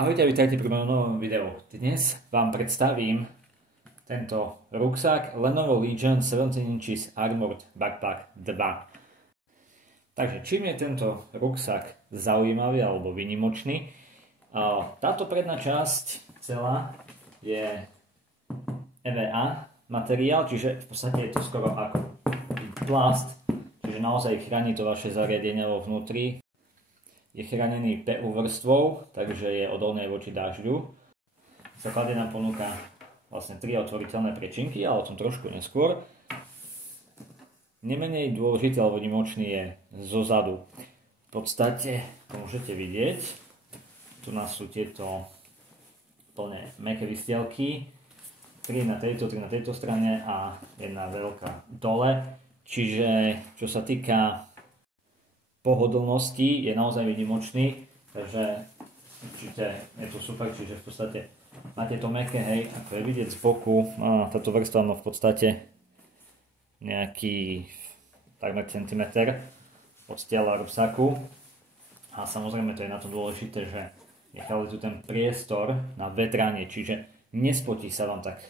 Ahojte, vítajte pri mojom novom videu. Dnes vám predstavím tento ruksak Lenovo Legion 17 inches Armored Backpack 2. Takže čím je tento ruksak zaujímavý alebo výnimočný? Táto predná časť celá je EVA materiál, čiže v podstate je to skoro ako plast, čiže naozaj chráni to vaše zariadenie vo vnútri. Je chránený PU vrstvou, takže je odolný voči dažďu. Základe nám ponúka vlastne 3 otvoriteľné prečinky, ale o tom trošku neskôr. Nemenej dôležitý alebo výnimočný je zozadu. V podstate to môžete vidieť. Tu nás sú tieto plne mäkké vystielky. 3 na tejto strane a jedna veľká dole. Čiže čo sa týka pohodlnosti, je naozaj výnimočný, takže určite je to super, čiže v podstate máte to mäkké, hej, ako je vidieť z boku, táto vrstva má v podstate nejaký takmer centimeter od tela ruksaku a samozrejme to je na to dôležité, že nechali tu ten priestor na vetranie, čiže nespotí sa vám tak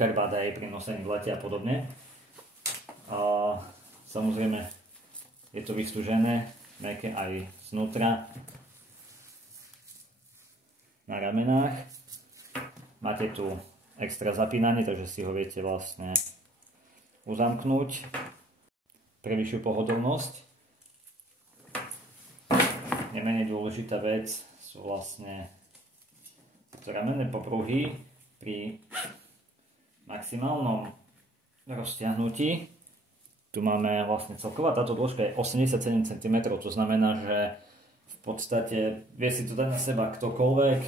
chrbát aj pri nosení v lete a podobne. Samozrejme je to vystúžené, mäkké aj znútra na ramenách. Máte tu extra zapínanie, takže si ho viete vlastne uzamknúť pre vyššiu pohodlnosť. Nemenej dôležitá vec sú vlastne ramenné popruhy pri maximálnom roztiahnutí. Tu máme vlastne celková táto dĺžka je 87 cm, to znamená, že v podstate vie si to dať na seba ktokoľvek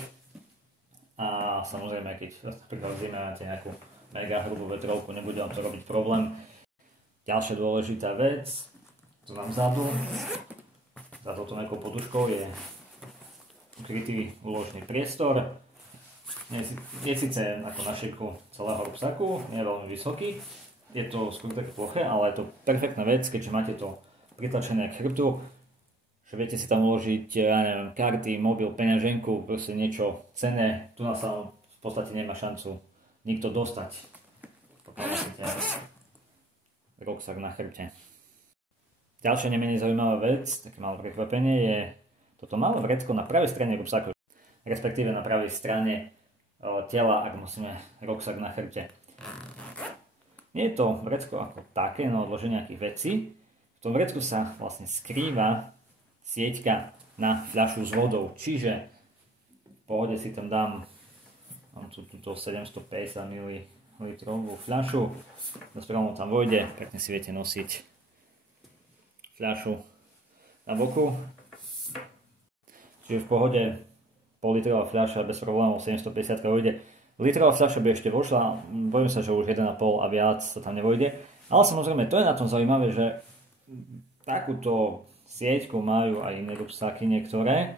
a samozrejme, keď napríklad v zime máte nejakú mega hrubú vetrovku, nebude vám to robiť problém. Ďalšia dôležitá vec, tu nám vzadu, za touto nejakou poduškou je ukrytý úložný priestor. Je síce ako na šípku celého ruksaku, nie je veľmi vysoký. Je to skôr také ploché, ale je to perfektná vec, keďže máte to pritlačené k chrbtu, že viete si tam uložiť, ja neviem, karty, mobil, peňaženku, proste niečo cenné. Tu nás sa v podstate nemá šancu nikto dostať, pokiaľ máte ruksak na chrbte. Ďalšia nemenej zaujímavá vec, také malé prekvapenie, je toto malé vrecko na pravej strane ruksaku, respektíve na pravej strane tela, ak nosíme ruksak na chrbte. Nie je to vrecko ako také na odloženie nejakých vecí. V tom vrecku sa vlastne skrýva sieťka na fľašu s vodou. Čiže v pohode si tam dám túto 750 ml fľašu. Správne tam vojde, pekne si viete nosiť fľašu na boku. Čiže v pohode pol-litrová fľaša bez problémov 750 vojde. Litrová fľaša by ešte vošla, bojím sa, že už 1,5 a viac sa tam nevojde. Ale samozrejme, to je na tom zaujímavé, že takúto sieťku majú aj iné ruksaky niektoré.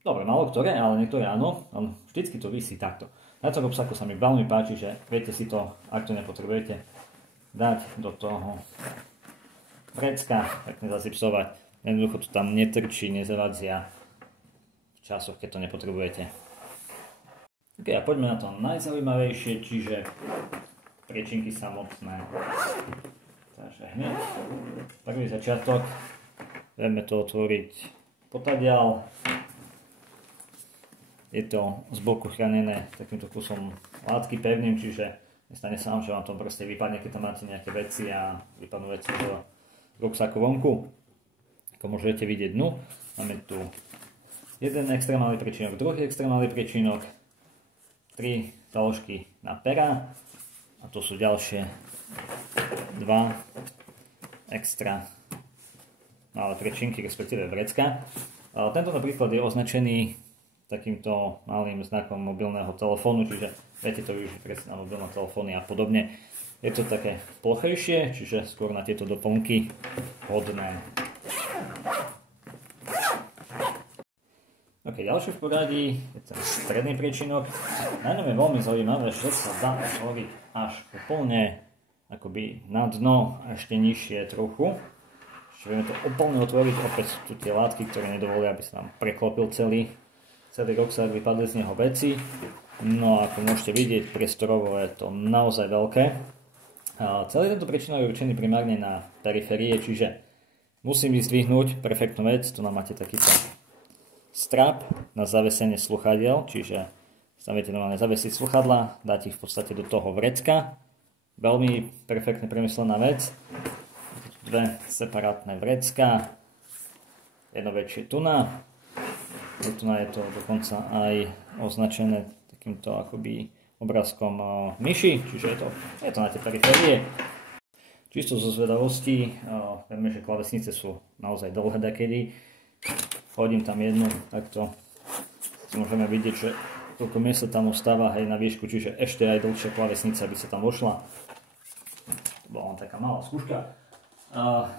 Dobre, málo ktoré, ale niektoré áno. Vždycky to visí takto. Na tom ruksaku sa mi veľmi páči, že viete si to, ak to nepotrebujete, dať do toho vrecka, pekne zazipsovať. Jednoducho to tam netrčí, nezavadzia v časoch, keď to nepotrebujete. Ok, a poďme na to najzaujímavejšie, čiže priečinky samotné. Takže hneď prvý začiatok, vieme to otvoriť potadiaľ. Je to z boku chránené takýmto kusom látky pevným, čiže nestane sa vám, že vám to proste vypadne, keď tam máte nejaké veci a vypadnú veci do ruksaku vonku. Ako môžete vidieť dnu, máme tu jeden extra malý priečinok, druhý extra malý priečinok, 3 založky na pera a to sú ďalšie 2 extra malé priečinky, respektíve vrecka. Tento napríklad je označený takýmto malým znakom mobilného telefónu, čiže viete to využiť presne na mobilné telefóny a podobne. Je to také plochejšie, čiže skôr na tieto doplnky hodné. Ok, ďalšie v poradí je ten stredný priečinok. Na ňom je veľmi zaujímavé, že sa dá otvoriť až úplne akoby na dno a ešte nižšie trochu. Čiže vieme to úplne otvoriť, opäť sú tu tie látky, ktoré nedovolia, aby sa nám preklopil celý celý rucksak, vypadli z neho veci. No a ako môžete vidieť, priestorovo je to naozaj veľké. Celý tento prečinok je určený primárne na periférie, čiže musím vyzdvihnúť perfektnú vec. Tu nám máte takýto strap na zavesenie sluchadiel, čiže sa viete normálne zavesiť sluchadla, dať ich v podstate do toho vrecka. Veľmi perfektne premyslená vec. Dve separátne vrecka, jedno väčšie tuna. Do tuna je to dokonca aj označené takýmto akoby obrázkom myši, čiže je to na tie periférie. Čisto zo zvedavosti, vieme, že klávesnice sú naozaj dlhé dakedy. Hodím tam jednu, takto môžeme vidieť, že toľko miesta tam ostáva, hej, na výšku, čiže ešte aj dlhšia klávesnica by sa tam vošla. To bola len taká malá skúška.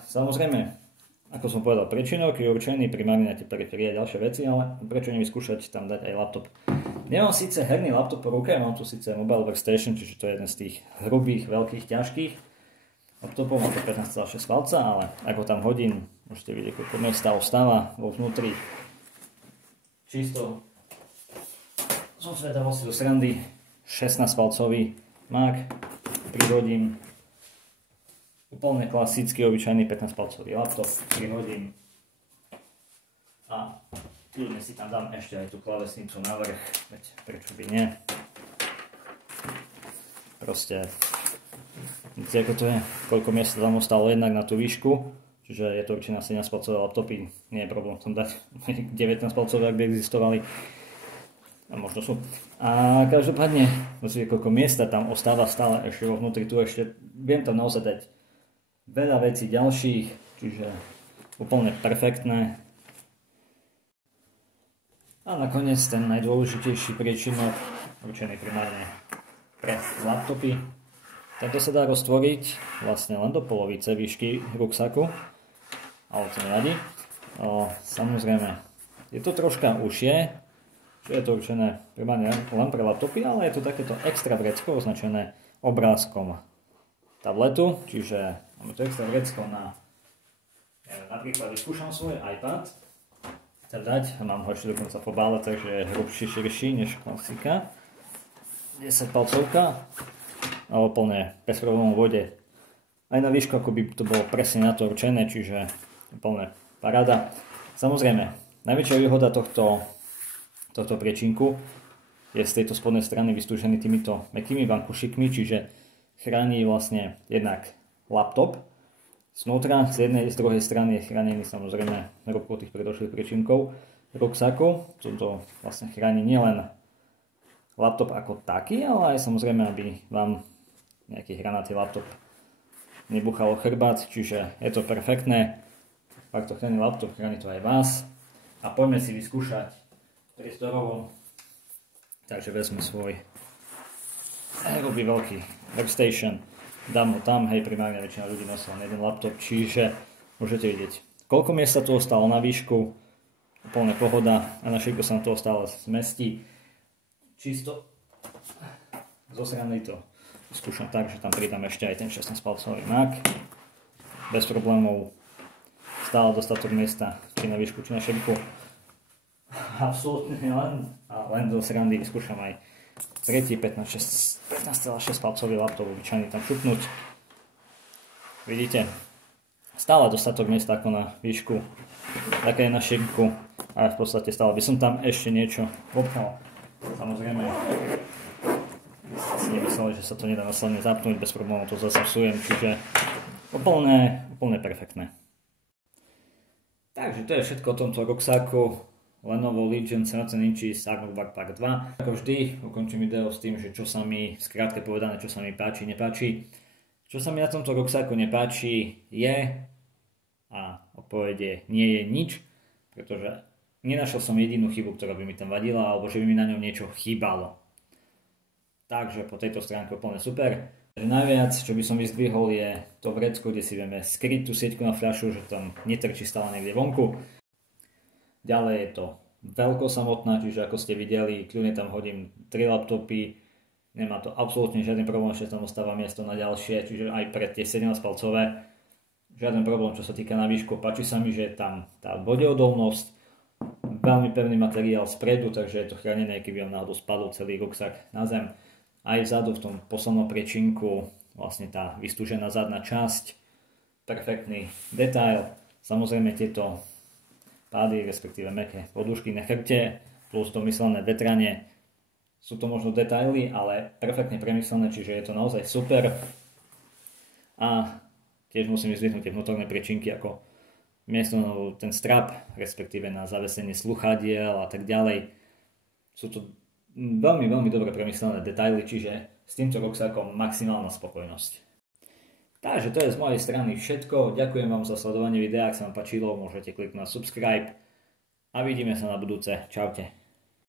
Samozrejme, ako som povedal, prečinok je určený primárne na tie periférie a ďalšie veci, ale prečo nevyskúšať tam dať aj laptop. Nemám síce herný laptop po ruke, mám tu síce Mobile Workstation, čiže to je jeden z tých hrubých, veľkých, ťažkých laptopov, má to 15,6 palca, ale ako tam hodím, môžete vidieť, koľko miesta ostáva vo vnútri. Čisto som zvedavosti do srandy, 16-palcový Mac, prihodím úplne klasický, obyčajný 15-palcový laptop, prihodím a kľudne si tam dám ešte aj tú klávesnicu navrch, veď prečo by nie. Proste, vidíte ako to je, koľko miesta tam ostalo jednak na tú výšku, čiže je to určite na 17-palcové laptopy, nie je problém tam dať 19-palcové, ak by existovali. A možno sú. A každopádne, musíte koľko miesta tam ostáva stále ešte vo vnútri, tu ešte viem tam naozaj dať veľa vecí ďalších, čiže úplne perfektné. A nakoniec ten najdôležitejší priečinok, určený primárne pre laptopy. Tento sa dá roztvoriť vlastne len do polovice výšky ruksaku, ale to nevadí. Samozrejme, je to troška užšie, čiže je to určené primárne len pre laptopy, ale je to takéto extra vrecko označené obrázkom tabletu, čiže máme to extra vrecko na, napríklad vyskúšam svoj iPad, chcem dať, mám ho ešte dokonca po bále, takže je hrubší, širší než klasika. 10 palcovka, ale úplne bez problémov v vode. Aj na výšku, ako by to bolo presne na to určené, čiže úplne paráda. Samozrejme, najväčšia výhoda tohto priečinku je z tejto spodnej strany vystúžený týmito mäkkými vankušikmi, čiže chráni vlastne jednak laptop. Znútra, z jednej, z druhej strany je chránený samozrejme hrubkou tých predošlých priečinkov ruksaku. Toto vlastne chráni nielen laptop ako taký, ale aj samozrejme, aby vám nejaký hranatý laptop nebuchalo chrbát, čiže je to perfektné. Ak to chráni laptop, chráni to aj vás. A poďme si vyskúšať priestorovo. Takže vezme svoj hrubý veľký workstation. Dám ho tam, hej, primárne väčšina ľudí nosila jeden laptop, čiže môžete vidieť, koľko miesta tu ostalo na výšku, úplne pohoda a na šírku sa nám toho stále zmestí. Čisto zo strany to skúšam tak, že tam pridám ešte aj ten 16-palcový Mac, bez problémov, stále dostatok miesta, či na výšku, či na šírku. Absolútne len zo srandy skúšam aj tretí 15,6 palcový laptop obyčajný tam šupnúť. Vidíte, stále dostatok miesta ako na výšku, také na šírku, ale v podstate stále by som tam ešte niečo popchal. Samozrejme, si nemysleli, že sa to nedá následne zapnúť, bez problémov to zasapsujem, čiže úplne perfektné. Takže to je všetko o tomto ruksaku Lenovo Legion 17 inches Armored Backpack 2. Ako vždy ukončím video s tým, že čo sa mi, skrátke povedané, čo sa mi páči, nepáči. Čo sa mi na tomto ruksaku nepáči je, a odpovede nie je nič, pretože nenašiel som jedinú chybu, ktorá by mi tam vadila, alebo že by mi na ňom niečo chýbalo. Takže po tejto stránke úplne super. Najviac, čo by som vyzdvihol, je to vrecko, kde si vieme skryť tú sieťku na fľašu, že tam netrčí stále niekde vonku. Ďalej je to veľko samotná, čiže ako ste videli, kľudne tam hodím 3 laptopy, nemá to absolútne žiadny problém, že tam ostáva miesto na ďalšie, čiže aj pre tie 17-palcové žiaden problém, čo sa týka na výšku. Páči sa mi, že je tam tá bodeodolnosť, veľmi pevný materiál spredu, takže je to chránené, keby on náhodou spadol celý ruksak na zem. Aj vzadu v tom poslednom priečinku vlastne tá vystúžená zadná časť, perfektný detail. Samozrejme tieto pády, respektíve mäkké podúšky na chrbte, plus domyslené vetranie, sú to možno detaily, ale perfektne premyslené, čiže je to naozaj super. A tiež musím vyzdvihnúť tie vnútorné priečinky ako miesto, ten strap, respektíve na zavesenie sluchadiel a tak ďalej. Sú to veľmi, veľmi dobre premyslené detaily, čiže s týmto ruksakom maximálna spokojnosť. Takže to je z mojej strany všetko. Ďakujem vám za sledovanie videa. Ak sa vám páčilo, môžete kliknúť na subscribe a vidíme sa na budúce. Čaute.